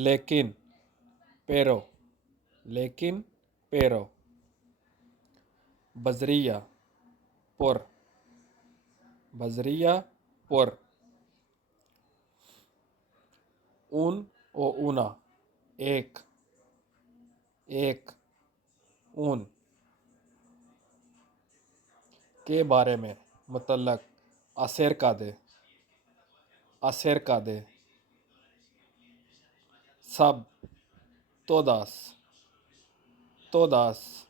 लेकिन, pero, लेकिन, pero, बजरिया, por, बजरिया, por, un o una, एक, एक, un, के बारे में, मुतल्लक, acerca de, सब, todas, todas,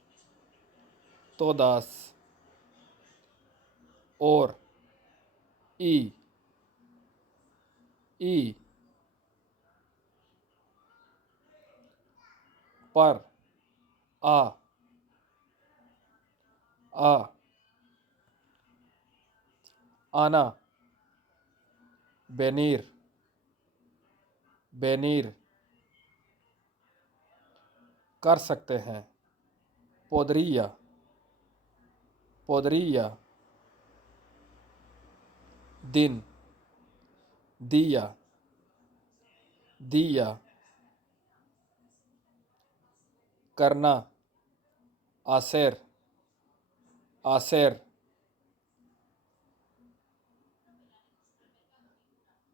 todas, और, y, पर, a, आना, venir, venir, कर सकते हैं, podría, podría, दिन, día, día, करना, hacer, hacer,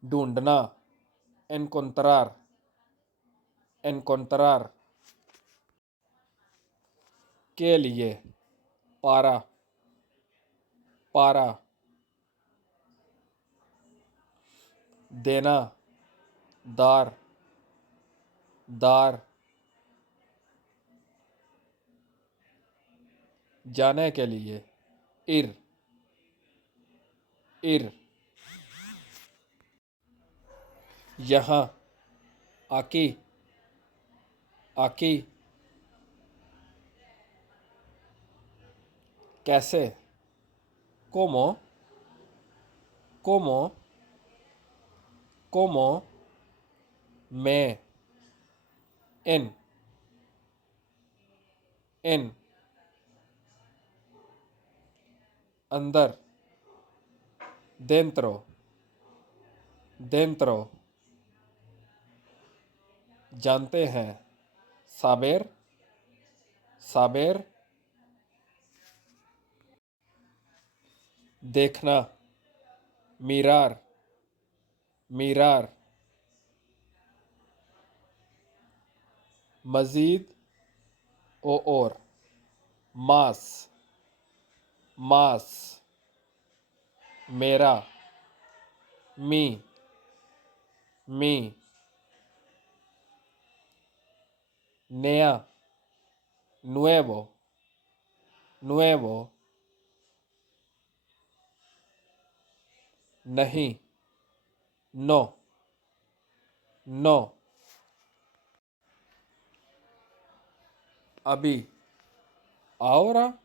ढूंढना, encontrar, encontrar, के लिए, para, para, देना, dar, dar, जाने के लिए, ir, ir, यहाँ, aquí, aquí, कैसे, cómo, cómo, cómo, में, en, अंदर, dentro, dentro, जानते हैं, saber, saber, देखना, mirar, mirar, मजीद और, más, más, मेरा, मी, नया, nuevo, nuevo, नहीं, no, no, अभी, ahora,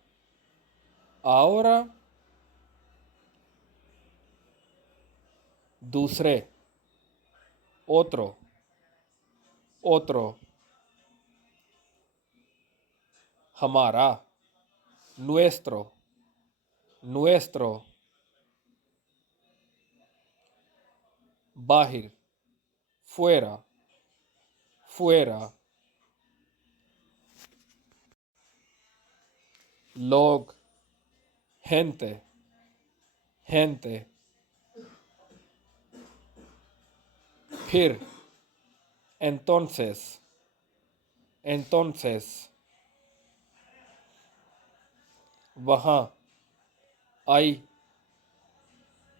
ahora, दूसरे, otro, otro, हमारा, nuestro, nuestro, बाहिर, fuera, fuera, लोग, gente, gente, फिर, entonces, entonces, वहाँ, ahí,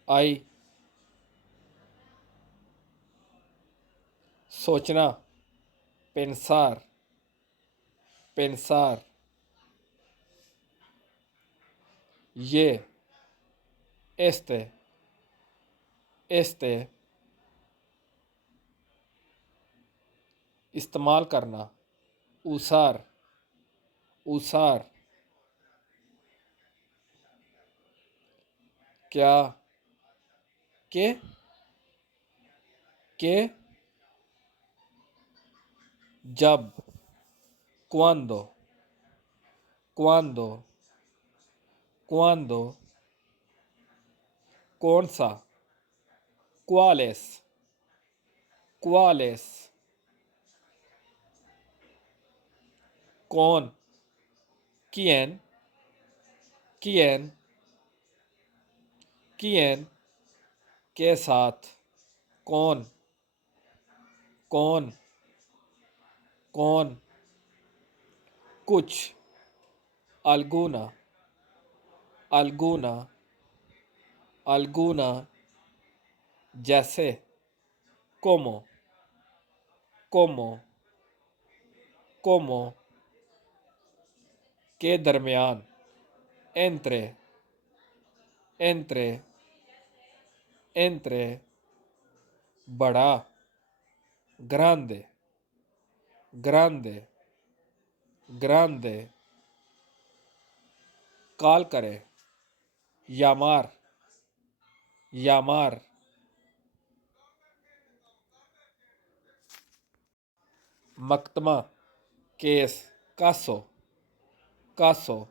ahí, सोचना, pensar, pensar, ये, este, इस्तेमाल करना, usar, usar, क्या, के, जब, cuando, cuando, cuando, कौन सा, cuáles, cuáles, कौन, quién, quién, quién के साथ, कौन, कौन, कौन, कुछ, alguna, alguna, alguna, जैसे, como, como, como, के दरमियान, entre, entre, entre, बड़ा, grande, grande, grande, कॉल करे, llamar, llamar, मकदमा, केस, caso, caso,